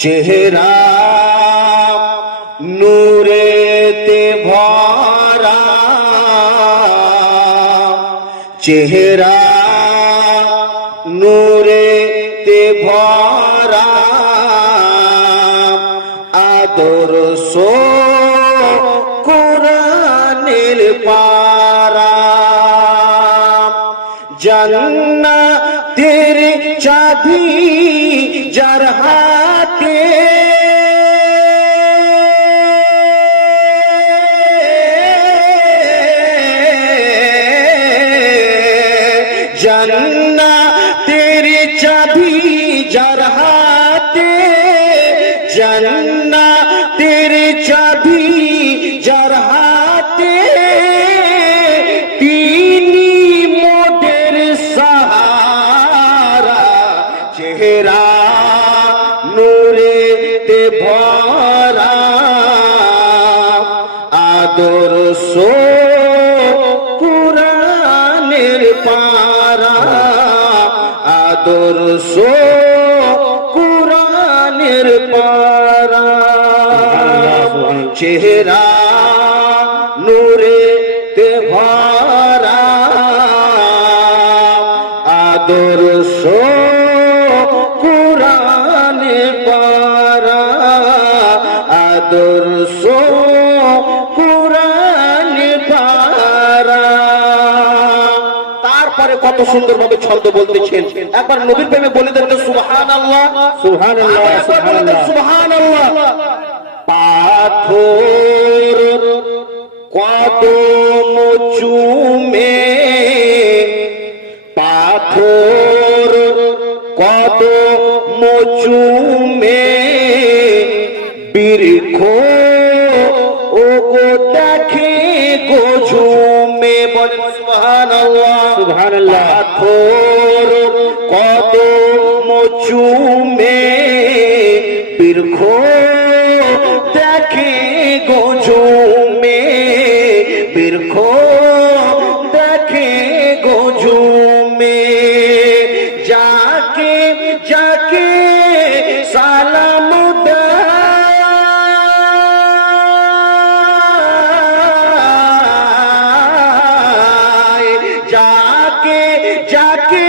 চেহারা নূরেতে ভরা, চেহারা নূরেতে ভরা, আদর্শ কোরআনের পারা, জান্নাতের চাবি যার হাতে, জান্নাতের চাবি যার হাতে, জান্নাতের চাবি যার হাতে, তিনি মোদের সাহারা, চেহারা নূরেতে ভরা, আদর্শ কোরআনের পারা, আদর্শ কোরআনের পারা, চেহারা নূরেতে ভরা, আদর্শ কোরআনের পারা, আদর্শ কোরআনের পারা। তারপরে কত সুন্দরভাবে ছন্দ বলতেছেন, একবার নবীর প্রেমে বলে দেন তো সুবহানাল্লাহ, সুবহানাল্লাহ, সুবহানাল্লাহ। পাথর কদম চুমে, পাথর কদম চুমে, বৃক্ষ ও গো দেখে গো ঝুমে, বলেন সুবহানাল্লাহ, সুবহানাল্লাহ। পাথর কদম চুমে, বৃক্ষ দেখে গো ঝুমে, বৃক্ষ দেখে গো ঝুমে, যাকে যাকে সালাম দেয়, যাকে যাকে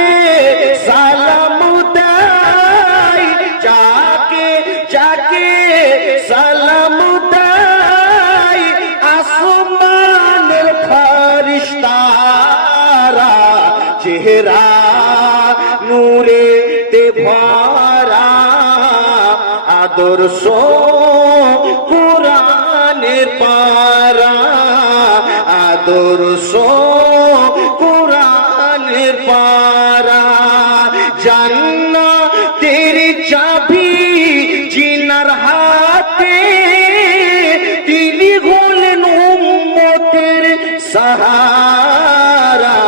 সালাম দেয়, যাকে যাকে সালাম দেয়, আসমানের ফেরেশতারা, চেহারা নূরেতে ভরা, আদর্শ কোরআনের পারা, আদর্শ কোরআনের পারা, জান্নাতের চাবি জিনার হাতে, তিনি হলেন উম্মতের সাহারা,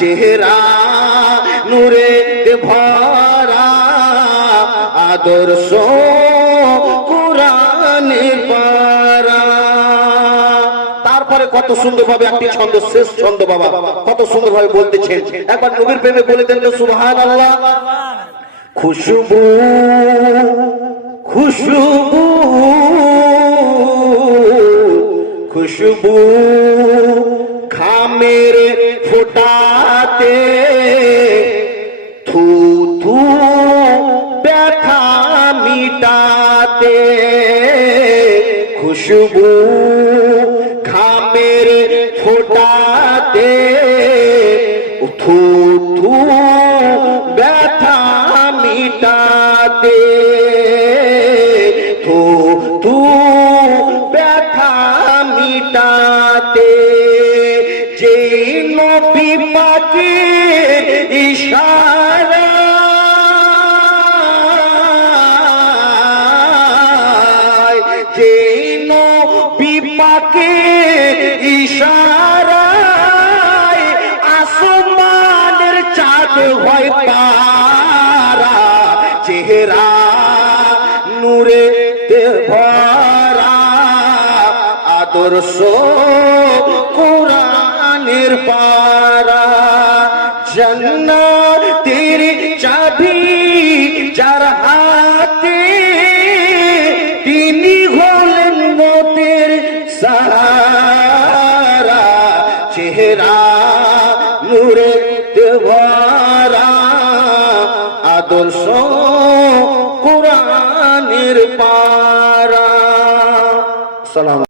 চেহারা নূরেতে ভরা, আদর্শ কোরআনের পারা। তারপরে কত সুন্দরভাবে একটি ছন্দ, শেষ ছন্দ বাবা, কত সুন্দরভাবে বলতেছেন, একবার নবীর প্রেমে বলে দেন তো সুবহানাল্লাহ। খুশবু খুশবু খুশবু খামের ফোটাতে, থু থু ব্যথা মিটাতে, খুশবু খামের ফোটাতে, থু থু ব্যথা মিটাতে, থু থু ব্যথা মিটাতে, যেই নবী পাকের ইশারা, যেই নবী পাকের ইশারায় আসমানের চাঁদ হয় তারা, চেহারা নূরেতে ভরা, আদর্শ কোরআনের পারা, জান্নাতের চাবি যার হাতে, তারা চেহারা নূরে ভরা আদর্শ কোরআনের পারা। সালাম।